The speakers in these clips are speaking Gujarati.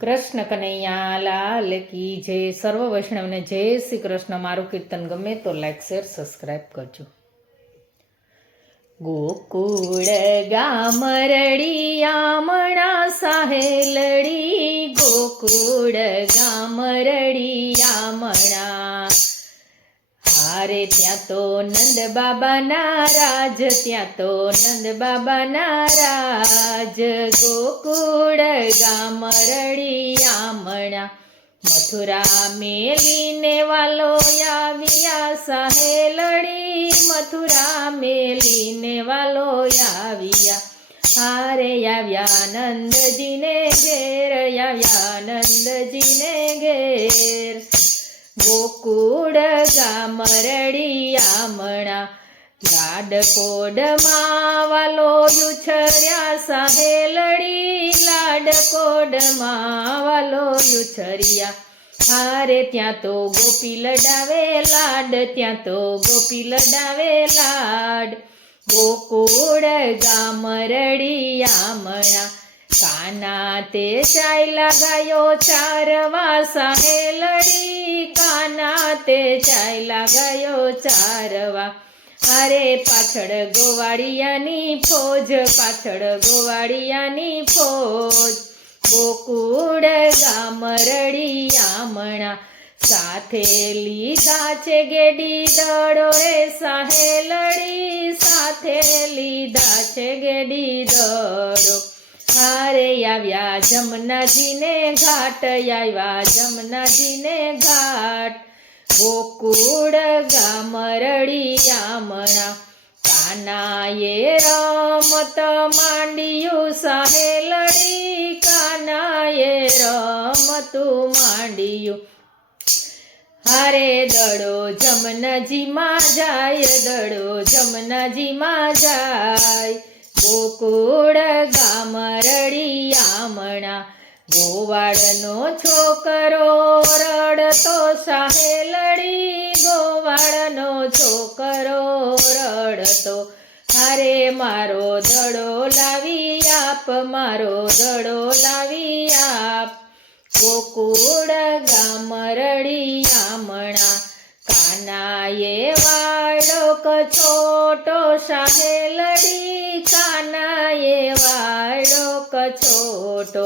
કૃષ્ણ કનૈયા, લાલ કી જય. સર્વ વૈષ્ણવને જય શ્રી કૃષ્ણ. મારું કીર્તન ગમે તો લાઈક શેર સબસ્ક્રાઈબ કરજો. ગોકુળ ગામ રડિયામણા સાહેલડી. ગોકુળ ગામ રડિયામણા હારે ત્યાં તો નંદ બાબાના રાજ ત્યાં તો નંદ બાબાના રાજ ગોકુળ ગામ રડિયામણા મથુરા મેલીને વાલો આવ્યા. સાહેલડી મથુરા મેલીને વાલો આવ્યા. હારે આવ્યા નંદજીને ઘેર, આવ્યા નંદજીને ઘેર. ગોકુળ ગામ રડિયામણા લાડકોડમાં વાલો યુછર્યા સાહેલડી લાડકોડમાં વાલો યુછર્યા. હારે ત્યાં તો ગોપી લડાવે લાડ, ત્યાં તો ગોપી લડાવે લાડ. ગોકુળ ગામ રડિયામણા કાના તે ચાયલા ગાયો ચારવા સહેલડી કાના તે ચાયલા ગાયો ચારવા. અરે પાછળ ગોવાળિયાની ફોજ, પાછળ ગોવાળિયાની ફોજ. ગોકુળ ગામ રડિયામણા સાથે લીધા છે ગેડી દડો રે સાહેલડી સાથે લીધા છે ગેડી દડો. હારે આવ્યા જમનાજીને ઘાટ, આવ્યા જમનાજીને ઘાટ. ગોકુળ ગામ રડિયામણા કાનાએ રમત માંડ્યું સાહેલડી કાનાએ રમતું માંડ્યું. હારે દડો જમનાજીમાં જાય, દડો જમનાજીમાં જાય. ગોકુળ ગામ રડિયામણા ગોવાળનો છોકરો રડતો સાહેલડી, ગોવાળનો છોકરો રડતો, હારે મારો દડો લાવી આપ, મારો દડો લાવી આપ. ગોકુળ ગામ રડિયામણા કાનાએ વાળો કછોટો સાહેલડી કાનાએ વાળોક છોટો.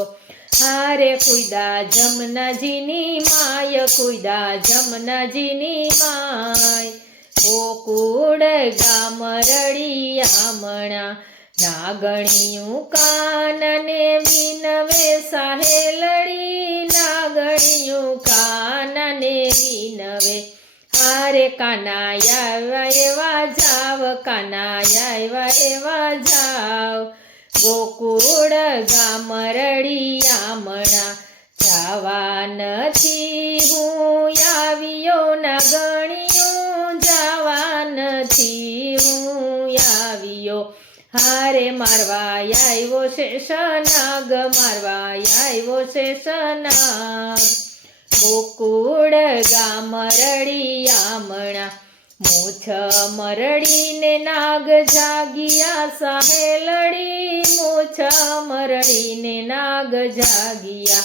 હારે કુદા જમનાજીની માય કુદા જમનાજીની માય. ગોકુળ ગામ રડિયામણા નાગણિયું કાનને વિનવે સાહેલડી નાગણિયું હારે કાનાયા એવા જાવ, કાનાયા એવા જાવ. ગોકુળ ગામ રડિયામણા જાવા નથી હું આવ્યો ના ગણ્યું જાવા નથી હું આવ્યો. હારે મારવા આવ્યો છે સનાગ મારવા આવ્યો છે સનાગ ગોકુળ ગામ રડિયામણા મૂછ મરડીને નાગ જાગિયા સાહેલડી મૂછ મરડીને નાગ જાગિયા.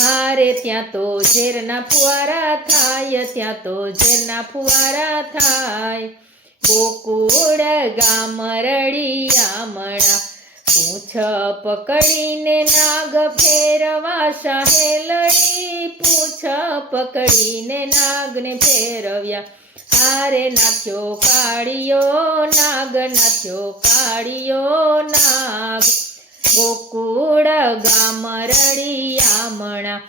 હારે ત્યાં તો ઝેરના ફુવારા થાય, ત્યાં તો ઝેરના ફુવારા થાય. ગોકુળ ગામ રડિયામણા પૂછ પકડીને નાગ ફેરવા સહેલડી. પૂછ પકડીને નાગને ફેરવ્યા. હારે નાખ્યો કાળિયો નાગ નાખ્યો કાળિયો નાગ. ગોકુળ ગામ રડિયામણા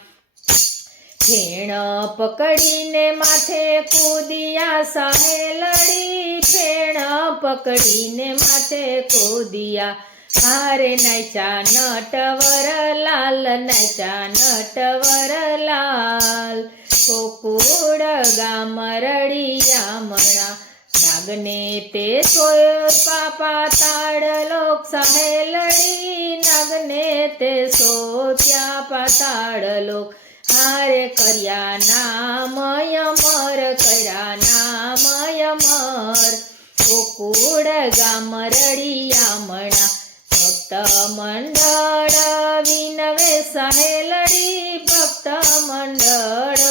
ફેણ પકડીને માથે કૂદિયા સાહેલડી. ફેણ પકડીને માથે કૂદિયા હારે નાચા નટવર લાલ નાચા નટવર લાલ ગોકુળ ગામ રડિયામણા નાગને તે સોય પાપા તાડલોક સાહેલડી નાગને તે સોત્યા પાતાડલોક હારે કર્યા નામય મર કર્યા નામય મર ગોકુળ ગામ રડિયામણા ભક્ત મંડળ વિનવે સહેલડી, ભક્ત મંડળ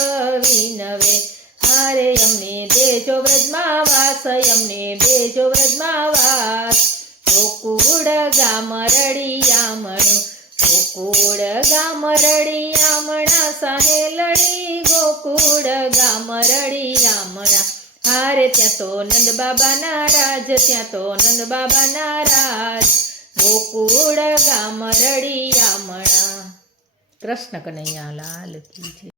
વિનવે. હારે અમને દેજો વ્રજમાં વાસ, અમને દેજો વ્રજમાં વાસ. ગોકુળ ગામ રડિયામણું ગોકુળ ગામ રડિયામણા સહેલડી ગોકુળ ગામ રડિયામણા હારે ત્યાં તો નંદ બાબા નારાજ, ત્યાં તો નંદ બાબા રાજ ગોકુળ ગામ રડિયામણા. કૃષ્ણ કનૈયા લાલ કી